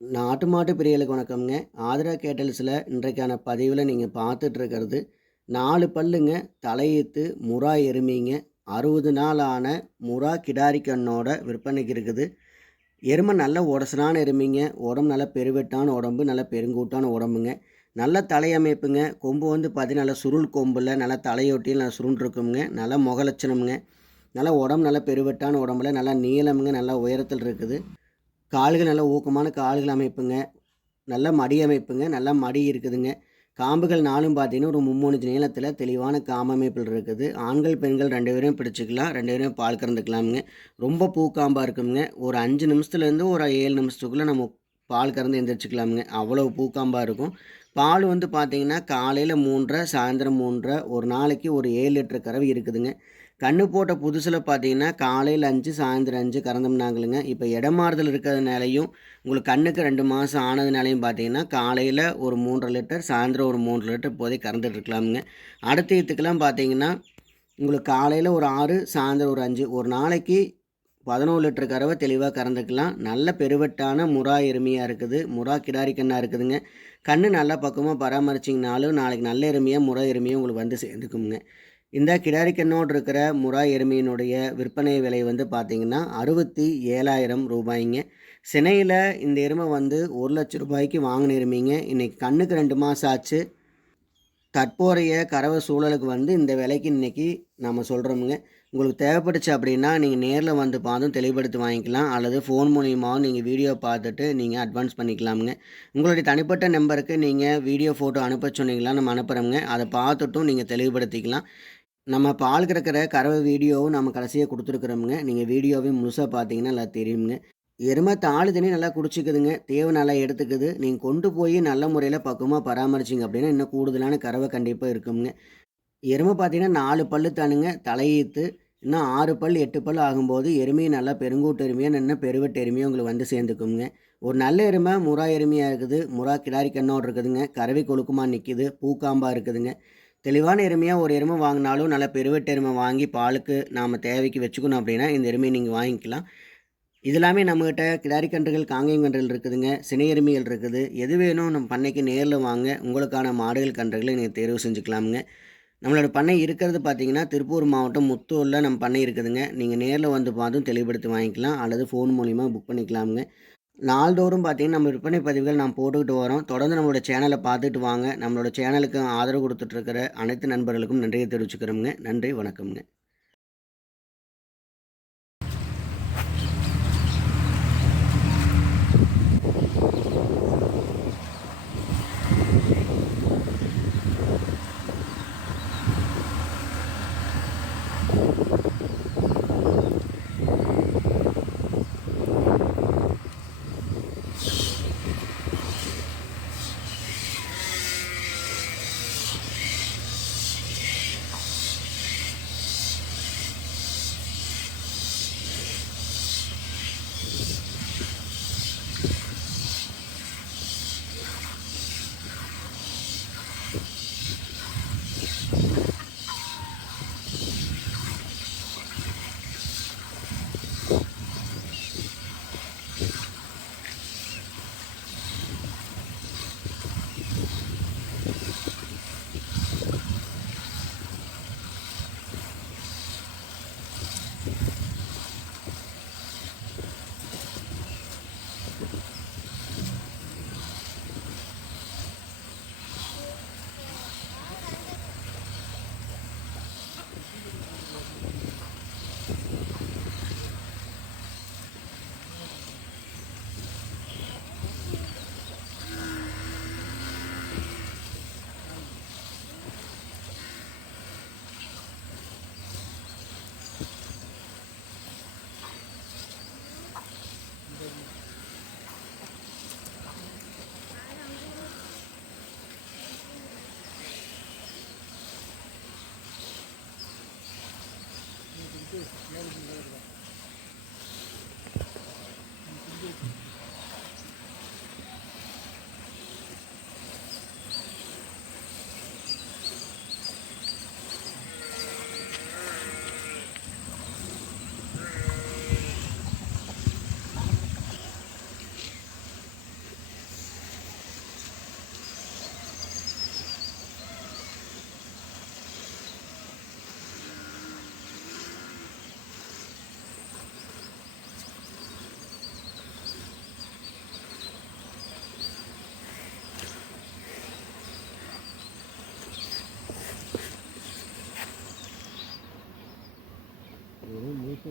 நாட்டு மாட்டு பிரியலுக்கு வணக்கம்ங்க. ஆதிரா கேட்டல்ஸில் இன்றைக்கான பதிவில் நீங்கள் பார்த்துட்டு இருக்கிறது நாலு பல்லுங்க தலையீத்து முறா எருமைங்க. அறுபது நாள் ஆன முறா கிடாரிக்கண்ணோட விற்பனைக்கு இருக்குது. எருமை நல்ல உடசனான எருமைங்க. உடம்பு நல்ல பெருவெட்டான உடம்பு நல்ல பெருங்கூட்டான உடம்புங்க. நல்ல தலையமைப்புங்க. கொம்பு வந்து பார்த்தீங்கன்னா சுருள் கொம்பில் நல்லா தலையொட்டியில் நல்லா சுருள் நல்லா நல்ல முகலட்சணம்ங்க. நல்லா உடம்பு நல்ல பெருவெட்டான உடம்புல நல்லா நீளமுங்க நல்லா உயரத்தில் இருக்குது. கால்கள் நல்ல ஊக்கமான கால்கள் அமைப்புங்க. நல்ல மடி அமைப்புங்க. நல்ல மடி இருக்குதுங்க. காம்புகள் நாளும் பார்த்தீங்கன்னா ஒரு மும்மூணு நீளத்தில் தெளிவான காமமைப்பில் அமைப்பில் இருக்குது. ஆண்கள் பெண்கள் ரெண்டு பேரும் பிடிச்சிக்கலாம். ரெண்டு பேரும் பால் கறந்துக்கலாமுங்க. ரொம்ப பூக்காம்பாக இருக்குங்க. ஒரு அஞ்சு நிமிஷத்துலேருந்து ஒரு ஏழு நிமிஷத்துக்குள்ளே நம்ம பால் கறந்து எந்திரிச்சிக்கலாமுங்க. அவ்வளோ பூக்காம்பாக இருக்கும். பால் வந்து பார்த்திங்கன்னா காலையில் மூன்றரை சாயந்தரம் மூன்றரை ஒரு நாளைக்கு ஒரு ஏழு லிட்டர் கறவை இருக்குதுங்க. கண்ணு போட்ட புதுசில் பார்த்தீங்கன்னா காலையில் அஞ்சு சாயந்தரம் அஞ்சு கறந்தோம்னாங்களுங்க. இப்போ இடமாறுதல் இருக்கிறதுனாலையும் உங்களுக்கு கண்ணுக்கு ரெண்டு மாதம் ஆனதுனாலையும் பார்த்தீங்கன்னா காலையில் ஒரு மூன்றரை லிட்டர் சாயந்தரம் ஒரு மூன்று லிட்டர் போதே கறந்துட்டு இருக்கலாமுங்க அடுத்த இதுக்கெல்லாம் பார்த்தீங்கன்னா உங்களுக்கு காலையில் ஒரு ஆறு சாயந்தரம் ஒரு அஞ்சு ஒரு நாளைக்கு பதினோரு லிட்டர் கறவை தெளிவாக கறந்துக்கலாம். நல்ல பெருவெட்டான முறா எருமையாக இருக்குது முறா கிடாரி கண்ணாக இருக்குதுங்க. கண்ணு நல்லா பக்கமாக பராமரிச்சிங்கனாலும் நாளைக்கு நல்ல எருமையாக முறா எருமையாக உங்களுக்கு வந்து சேர்ந்துக்குங்க. இந்த கிடாரி கண்ணோடு இருக்கிற முறா எருமையினுடைய விற்பனை விலை வந்து பார்த்திங்கன்னா அறுபத்தி ஏழாயிரம் ரூபாய்ங்க. சினையில் இந்த எருமை வந்து ஒரு லட்ச ரூபாய்க்கு வாங்கின எருமைங்க இன்றைக்கி கண்ணுக்கு ரெண்டு மாதம் ஆச்சு. தற்போதைய கறவை சூழலுக்கு வந்து இந்த விலைக்கு இன்றைக்கி நம்ம சொல்கிறோமுங்க உங்களுக்கு தேவைப்பட்டுச்சு அப்படின்னா நீங்கள் நேரில் வந்து பார்த்தும் தெளிவுபடுத்தி வாங்கிக்கலாம். அல்லது ஃபோன் மூலியமாகவும் நீங்கள் வீடியோ பார்த்துட்டு நீங்கள் அட்வான்ஸ் பண்ணிக்கலாமுங்க. உங்களுடைய தனிப்பட்ட நம்பருக்கு நீங்கள் வீடியோ ஃபோட்டோ அனுப்ப சொன்னீங்களா நம்ம அனுப்புகிறோங்க அதை பார்த்துட்டும் நீங்கள் தெளிவுபடுத்திக்கலாம். நம்ம பால் கறக்கிற கறவை வீடியோவும் நம்ம கடைசியாக கொடுத்துருக்குறோமுங்க. நீங்கள் வீடியோவையும் முழுசாக பார்த்தீங்கன்னா நல்லா தெரியுங்க எருமை தாள் தண்ணி நல்லா குடிச்சிக்குதுங்க. தேவை நல்லா எடுத்துக்குது. நீங்கள் கொண்டு போய் நல்ல முறையில் பக்குவமாக பராமரிச்சிங்க அப்படின்னா இன்னும் கூடுதலான கறவை கண்டிப்பாக இருக்குங்க எருமை பார்த்தீங்கன்னா நாலு பல்லு தானுங்க. தலையீத்து இன்னும் ஆறு பல் எட்டு பல் ஆகும்போது எருமையை நல்லா பெருங்கூட்டு எருமையாக நின்று பெருவெட்டு எருமையாக உங்களுக்கு வந்து சேர்ந்துக்குங்க ஒரு நல்ல எருமை முறா எருமையாக இருக்குது. முறா கிடாரி கண்ணோடு இருக்குதுங்க. கறவை கொழுக்குமா நிற்கிது பூக்காம்பாக இருக்குதுங்க. தெளிவான எருமையாக ஒரு எருமை வாங்கினாலும் நல்ல பெருவெட்டு எருமை வாங்கி பாலுக்கு நாம் தேவைக்கு வச்சுக்கணும் அப்படின்னா இந்த எருமையை நீங்கள் வாங்கிக்கலாம். இது எல்லாமே நம்மகிட்ட கிடாரி கன்றுகள் காங்கேயம் கன்றுகள் இருக்குதுங்க. சினை எருமைகள் இருக்குது. எது வேணும் நம்ம பண்ணைக்கு நேரில் வாங்க. உங்களுக்கான மாடுகள் கன்றுகளை நீங்கள் தேர்வு செஞ்சுக்கலாமுங்க. நம்மளோட பண்ணை இருக்கிறது பார்த்தீங்கன்னா திருப்பூர் மாவட்டம் முத்தூரில் நம்ம பண்ணை இருக்குதுங்க. நீங்கள் நேரில் வந்து பார்த்தும் தெளிவுபடுத்தி வாங்கிக்கலாம். அல்லது ஃபோன் மூலிமா புக் பண்ணிக்கலாமுங்க. நாள்தோறும் பார்த்தீங்கன்னா நம்ம விற்பனை பதிவுகள் நாம் போட்டுக்கிட்டு வரோம். தொடர்ந்து நம்மளோட சேனலை பார்த்துட்டு வாங்க. நம்மளோட சேனலுக்கு ஆதரவு கொடுத்துட்ருக்கிற அனைத்து நண்பர்களுக்கும் நன்றியை தெரிவிச்சுக்கிறோங்க நன்றி வணக்கம்ங்க. Lo ven mucho